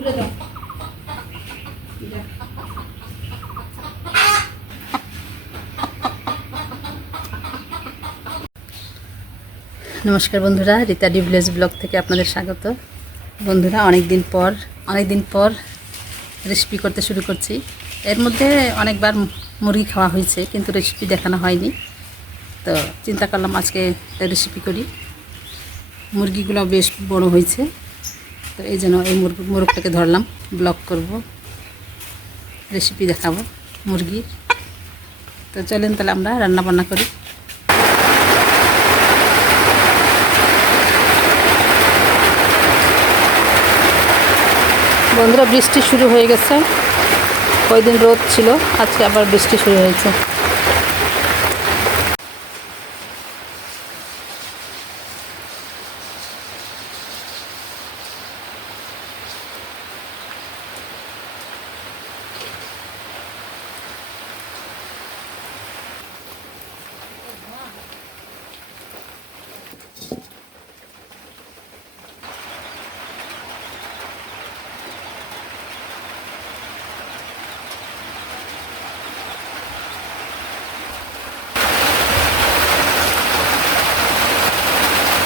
খুলে দাও। নমস্কার বন্ধুরা, রীতা ডি ভিলেজ ব্লগ থেকে আপনাদের স্বাগত। বন্ধুরা অনেক দিন পর অনেক দিন পর রেসিপি করতে শুরু করছি। এর মধ্যে অনেকবার মুরগি খাওয়া হয়েছে, কিন্তু রেসিপি দেখানো হয়নি। তো চিন্তা করলাম আজকে রেসিপি করি। মুরগিগুলো বেশ বড় হয়েছে। তো এই জন্য এই মুরগ মোরগটাকে ধরলাম ব্লক করব রেসিপি দেখাবো মুরগির। তো চলেন তাহলে আমরা রান্না বান্না করি। বন্ধুরা, বৃষ্টি শুরু হয়ে গেছে। কয়দিন রোদ ছিল, আজকে আবার বৃষ্টি শুরু হয়েছে।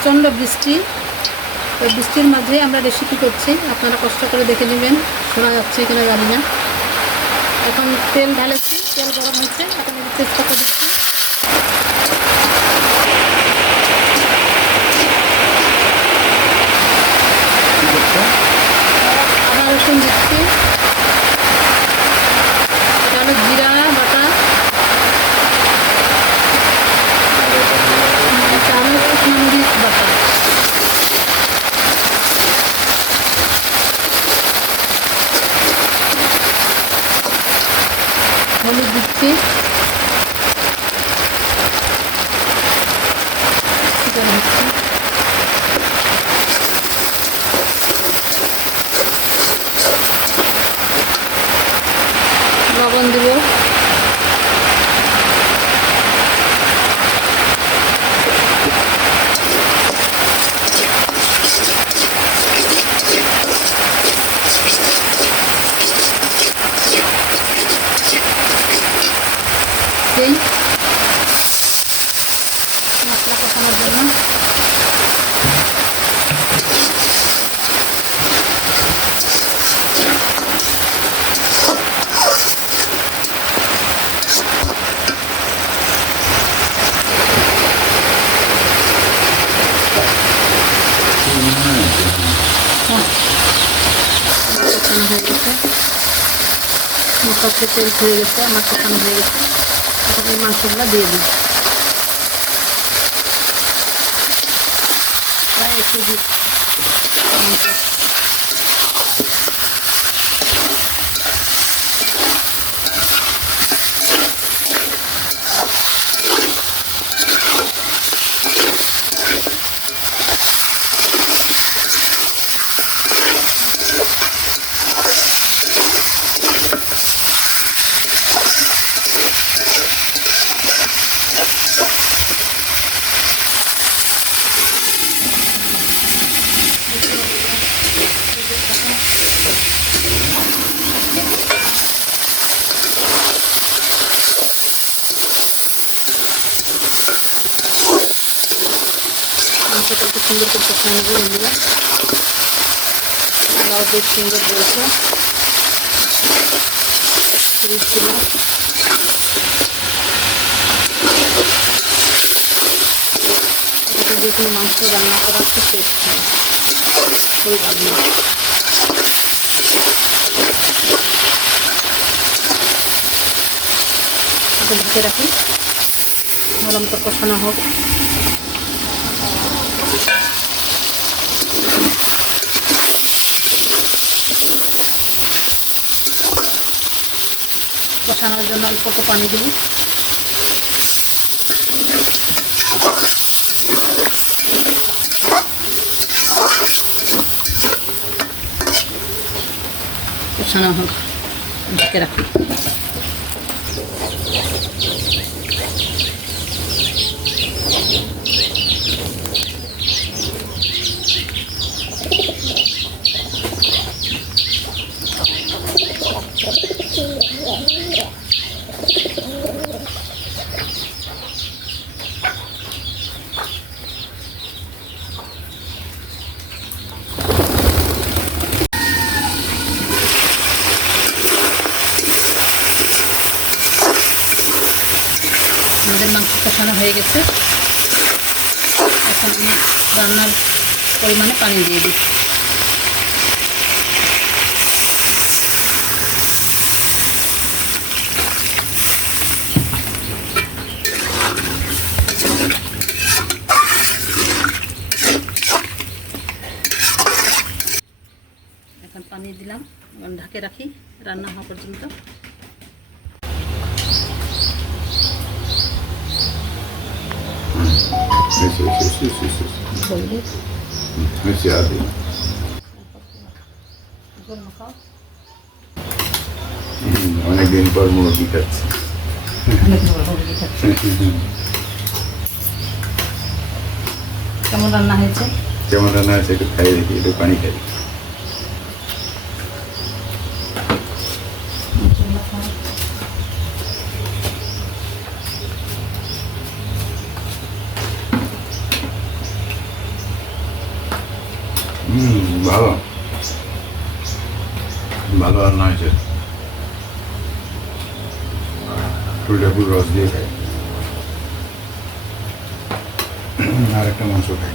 প্রচণ্ড বৃষ্টি। তো বৃষ্টির মাঝে আমরা রেসিপি করছি। আপনারা কষ্ট করে দেখে নেবেন, শোনা যাচ্ছে কিনা জানি না। এখন তেল ঢালেছি, তেল গরম হয়েছে। এখন তেজপাতা দিচ্ছি আদা রসুন দিচ্ছি। এটা জিরা দিচ্ছি। দিচ্ছি লবণ দেবো দিই মশলা কষানোর জন্য মশলা তেল হয়ে গেছে আমার কষানো হয়ে গেছে। এখন এই মাংসগুলো দিয়ে দিই প্রায় এক কেজি মাংস মাংসটা খুব সুন্দর করে কষা নেব বন্ধুরা পোলাও বেশ সুন্দর বলছে যে কোনো মাংস রান্না করা খুব টেস্ট হয় ওই রান্না রাখি। ভালো কষানো হোক। কষানোর জন্য অল্প অল্প পানি দেবো। ছানা হোক ঢেকে রাখি। কষানো হয়ে গেছে। এখন আমি রান্নার পরিমাণে পানি দিয়ে দিই পানি দিলাম ঢাকে রাখি, রান্না হওয়া পর্যন্ত। Sì, sì, sì, sì, sì, sì. বলবি Messi Adi. গরম খাও অনেকদিন পর মুরগি খাচ্ছি কেমন রান্না হয়েছে কেমন রান্না হয়েছে একটু খাই দেখি একটু পানি খাই হুম ভালো ভালো রান্না হয়েছে ফুলটাপুর রস দিয়ে খাই আর একটা মাংস খাই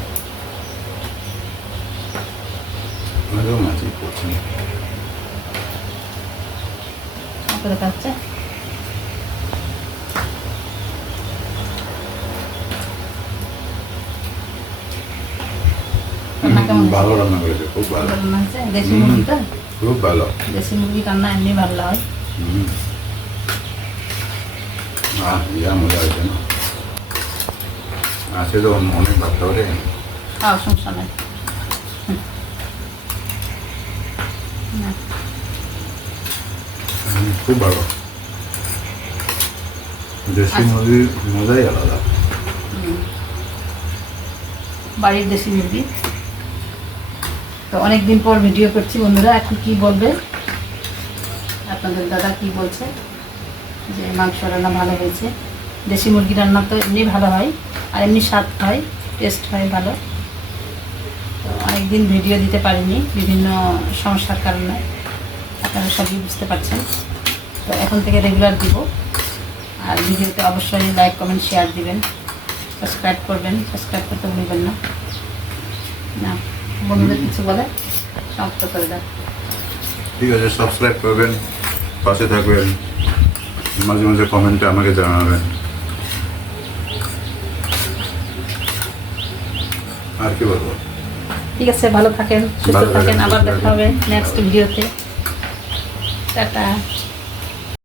আমাদেরও মাছই করছি দেখা কেমন ভালো রান্না করেছে খুব ভালো রান্না হয়েছে দেশি। মুরগি তো খুব ভালো। দেশি মুরগি রান্না এমনি ভালো হয়। আহ ইয়া মজা হয়েছে না? আছে তো অনেক ভাবতে পারে। খাওয়া সমস্যা নাই। খুব ভালো। দেশি মুরগির মজাই আলাদা। বাড়ির দেশি মুরগি। তো অনেক দিন পর ভিডিও করছি বন্ধুরা, এখন কি বলবে? আপনাদের দাদা কি বলছে? যে মাংস রান্না ভালো হয়েছে। দেশি মুরগি রান্না তো এমনি ভালো হয়, আর এমনি স্বাদ হয় টেস্ট হয় ভালো। তো অনেক দিন ভিডিও দিতে পারিনি, বিভিন্ন সমস্যার কারণে। আপনারা সবই বুঝতে পারছেন। তো এখন থেকে রেগুলার দিব। আর ভিডিওতে অবশ্যই লাইক কমেন্ট শেয়ার দিবেন। সাবস্ক্রাইব করবেন সাবস্ক্রাইব করতে ভুলবেন না। না। বন্ধুদের কিছু বলে সমাপ্ত করে দেন ঠিক আছে সাবস্ক্রাইব করবেন পাশে থাকবেন মাঝে মাঝে কমেন্টে আমাকে জানাবেন। আর কি বলব? ঠিক আছে ভালো থাকেন সুস্থ থাকেন আবার দেখা হবে নেক্সট ভিডিওতে টাটা।